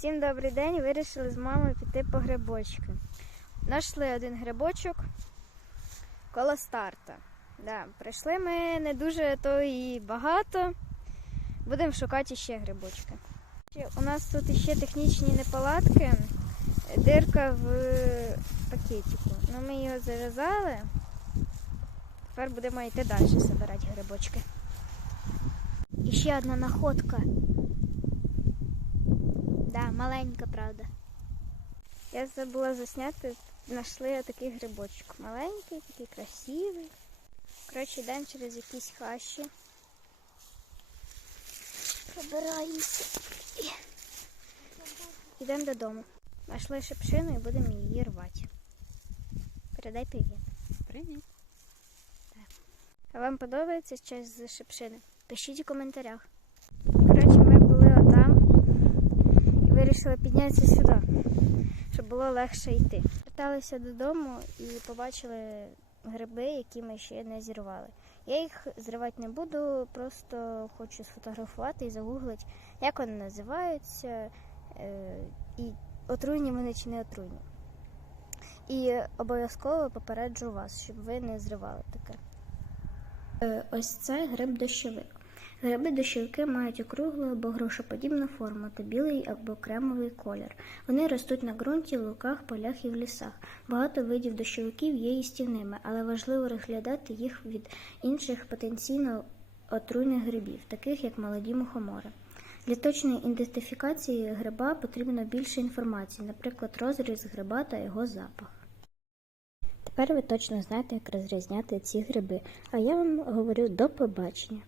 Всім добрий день. Вирішили з мамою піти по грибочки. Нашли один грибочок коло старта. Да, прийшли ми не дуже то і багато. Будемо шукати ще грибочки. У нас тут ще технічні неполадки. Дирка в пакетику. Ну, ми його зав'язали. Тепер будемо йти далі збирати грибочки. І ще одна находка. Маленька, правда. Я забула засняти, знайшли такий грибочок. Маленький, такий красивий. Коротше, йдемо через якісь хащі. Пробираємося. Йдемо додому. Знайшли шипшину і будемо її рвати. Передай привіт. Привіт. А вам подобається час з шипшини? Пишіть у коментарях. Коротше, ми були отам і вирішили піднятися сюди, щоб було легше йти. Верталися додому і побачили гриби, які ми ще не зірвали. Я їх зривати не буду, просто хочу сфотографувати і загуглити, як вони називаються, е, і отруйні вони чи не отруйні. І обов'язково попереджу вас, щоб ви не зривали таке. Е, Ось це гриб дощовик. Гриби дощовики мають округлу або грошоподібну форму та білий або кремовий колір. Вони ростуть на ґрунті, луках, полях і в лісах. Багато видів дощовиків є їстівними, але важливо розглядати їх від інших потенційно отруйних грибів, таких як молоді мухомори. Для точної ідентифікації гриба потрібно більше інформації, наприклад, розріз гриба та його запах. Тепер ви точно знаєте, як розрізняти ці гриби, а я вам говорю до побачення.